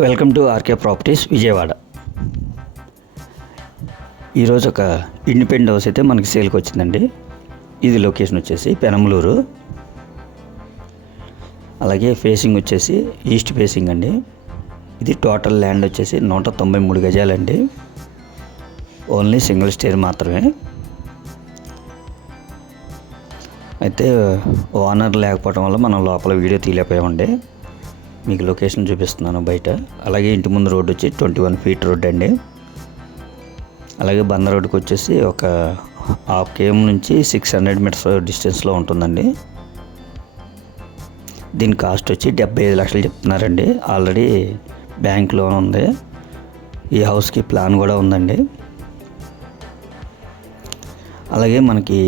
Welcome to RK properties Vijayawada. ఈరోజు ఒక independent house అయితే మనకి సేల్కి వచ్చిందండి. ఇది లొకేషన్ వచ్చేసి పెనమలూరు. అలాగే ఫేసింగ్ వచ్చేసి ఈస్ట్ ఫేసింగ్ అండి. ఇది టోటల్ ల్యాండ్ వచ్చేసి నూట తొంభై మూడు గజాలండి. ఓన్లీ సింగిల్ స్టేర్ మాత్రమే. అయితే ఓనర్ లేకపోవడం వల్ల మనం లోపల వీడియో తీయలేకపోయామండి. మీకు లొకేషన్ చూపిస్తున్నాను బయట. అలాగే ఇంటి ముందు రోడ్ వచ్చి ట్వంటీ వన్ ఫీట్ రోడ్ అండి. అలాగే బంద రోడ్డుకి వచ్చేసి ఒక హాఫ్ కేఎం నుంచి సిక్స్ హండ్రెడ్ మీటర్స్ డిస్టెన్స్లో ఉంటుందండి. దీని కాస్ట్ వచ్చి డెబ్బై ఐదు లక్షలు చెప్తున్నారండి. ఆల్రెడీ బ్యాంక్ లోన్ ఉంది. ఈ హౌస్కి ప్లాన్ కూడా ఉందండి. అలాగే మనకి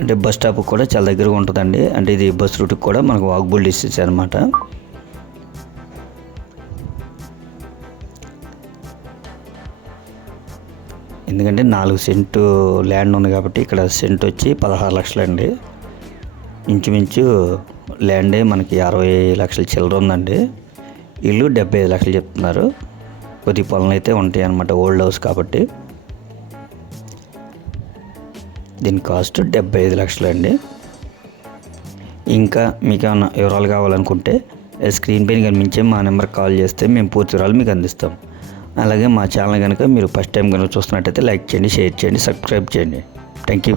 అంటే బస్ స్టాప్ కూడా చాలా దగ్గరగా ఉంటుందండి. అంటే ఇది బస్ రూట్కి కూడా మనకు వాక్బుల్ డిస్టెన్స్ అనమాట ఎందుకంటే నాలుగు సెంటు ల్యాండ్ ఉంది కాబట్టి ఇక్కడ సెంట్ వచ్చి పదహారు లక్షలండి. ఇంచుమించు ల్యాండే మనకి అరవై లక్షల చిల్లర ఉందండి. ఇల్లు డెబ్బై ఐదు లక్షలు చెప్తున్నారు. కొద్ది పొలం అయితే ఉంటాయి అన్నమాట ఓల్డ్ హౌస్ కాబట్టి. దీని కాస్ట్ డెబ్బై ఐదు లక్షలు అండి. ఇంకా మీకు ఏమైనా వివరాలు కావాలనుకుంటే స్క్రీన్ పైన కనిపించే మా నెంబర్కి కాల్ చేస్తే మేము పూర్తి వివరాలు మీకు అందిస్తాం. అలాగే మా ఛానల్ కనుక మీరు ఫస్ట్ టైం కనుక చూస్తున్నట్టయితే లైక్ చేయండి షేర్ చేయండి సబ్స్క్రైబ్ చేయండి. Thank you.